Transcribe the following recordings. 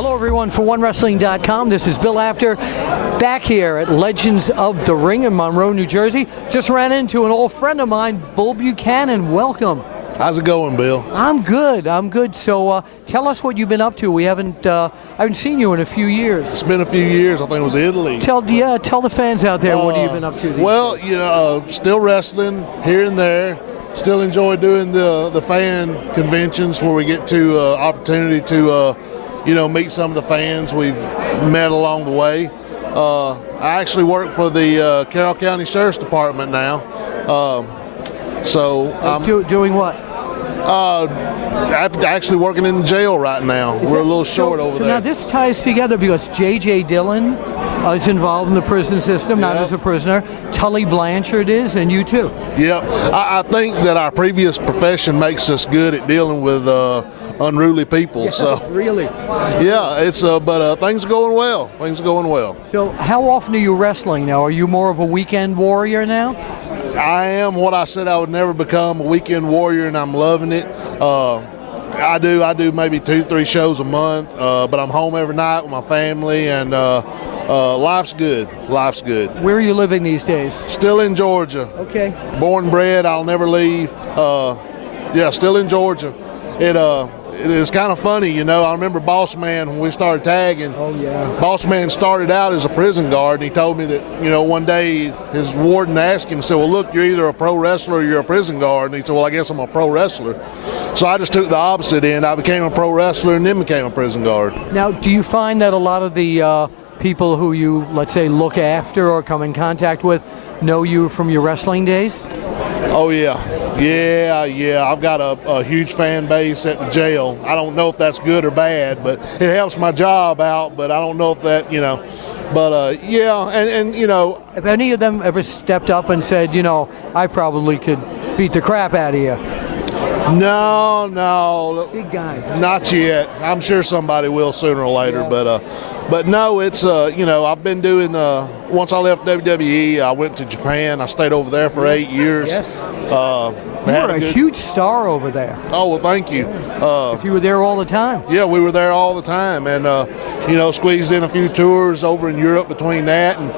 Hello everyone, for OneWrestling.com. This is Bill Apter, back here at Legends of the Ring in Monroe, New Jersey. Just ran into an old friend of mine, Bill Buchanan. Welcome. How's it going, Bill? I'm good. So tell us what you've been up to. I haven't seen you in a few years. It's been a few years. I think it was Italy. Tell the fans out there what you've been up to. Well, still wrestling here and there. Still enjoy doing the fan conventions where we get to opportunity to meet some of the fans we've met along the way. I actually work for the Carroll County Sheriff's Department now. So I'm doing what? Actually working in the jail right now. We're a little short over there. Now this ties together because J.J. Dillon is involved in the prison system, not as a prisoner. Tully Blanchard is, and you too. Yep. I think that our previous profession makes us good at dealing with unruly people. Yeah, so really. Yeah, it's but things are going well. Things are going well. So how often are you wrestling now? Are you more of a weekend warrior now? I am what I said I would never become, a weekend warrior, and I'm loving it. I do maybe 2-3 shows a month, but I'm home every night with my family, and life's good. Life's good. Where are you living these days? Still in Georgia. Okay. Born and bred, I'll never leave. Yeah, still in Georgia. It is kind of funny, I remember Boss Man when we started tagging. Oh, yeah. Boss Man started out as a prison guard, and he told me that, one day his warden asked him, said, well, look, you're either a pro wrestler or you're a prison guard. And he said, well, I guess I'm a pro wrestler. So I just took the opposite end. I became a pro wrestler and then became a prison guard. Now, do you find that a lot of the people who you, let's say, look after or come in contact with know you from your wrestling days? Oh, yeah. Yeah. I've got a huge fan base at the jail. I don't know if that's good or bad, but it helps my job out, but I don't know if that, But, yeah, and Have any of them ever stepped up and said, I probably could beat the crap out of you? No. Big guy. Not yet. I'm sure somebody will sooner or later, yeah. But no, it's, I've been doing, once I left WWE, I went to Japan. I stayed over there for 8 years. Yes. You were a huge star over there. Oh, well, thank you. You were there all the time. Yeah, we were there all the time, and, squeezed in a few tours over in Europe between that, and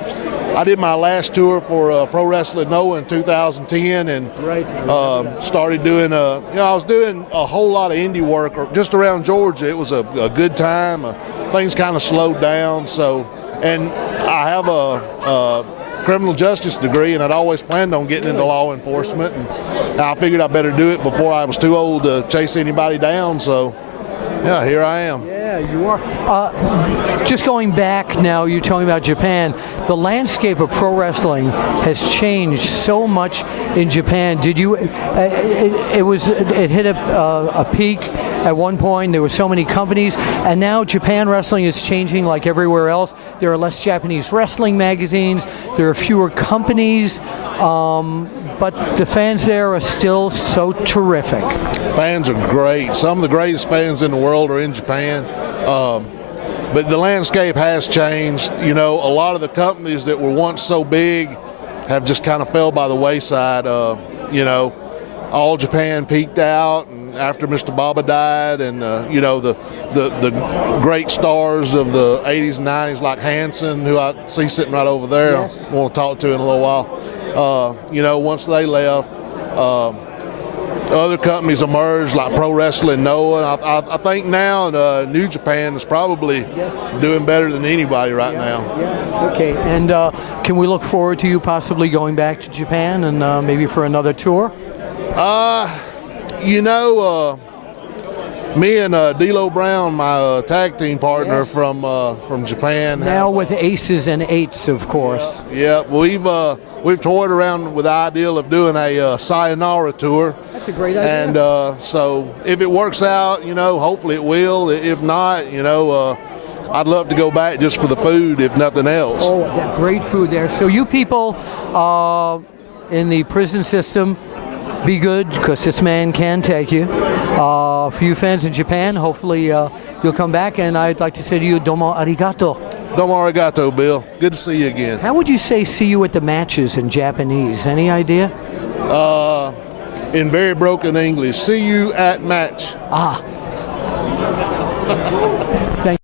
I did my last tour for Pro Wrestling Noah in 2010, and started doing, I was doing a whole lot of indie work just around Georgia. It was a good time. Things kind of slowed down, and I have a criminal justice degree, and I'd always planned on getting into law enforcement, and I figured I better do it before I was too old to chase anybody down, so yeah, here I am. Yeah, you are. Just going back now, you're talking about Japan. The landscape of pro wrestling has changed so much in Japan. Did you? It hit a peak at one point. There were so many companies, and now Japan wrestling is changing like everywhere else. There are less Japanese wrestling magazines. There are fewer companies. But the fans there are still so terrific. Fans are great. Some of the greatest fans in the world are in Japan. But the landscape has changed. A lot of the companies that were once so big have just kind of fell by the wayside. All Japan peaked out, and after Mr. Baba died, and the great stars of the 80s and 90s like Hansen, who I see sitting right over there, yes. I want to talk to in a little while. Once they left, other companies emerged like Pro Wrestling Noah. I think now New Japan is probably doing better than anybody right now. Yeah. Okay. And can we look forward to you possibly going back to Japan and maybe for another tour? Me and D'Lo Brown, my tag team partner from Japan. Now with Aces and Eights, of course. Yeah, we've toyed around with the ideal of doing a sayonara tour. That's a great idea. And so if it works out, hopefully it will. If not, I'd love to go back just for the food, if nothing else. Oh, that great food there. So you people in the prison system, be good, because this man can take you. For you fans in Japan, hopefully you'll come back, and I'd like to say to you, domo arigato. Domo arigato, Bill. Good to see you again. How would you say see you at the matches in Japanese? Any idea? In very broken English, see you at match. Ah. Thank you.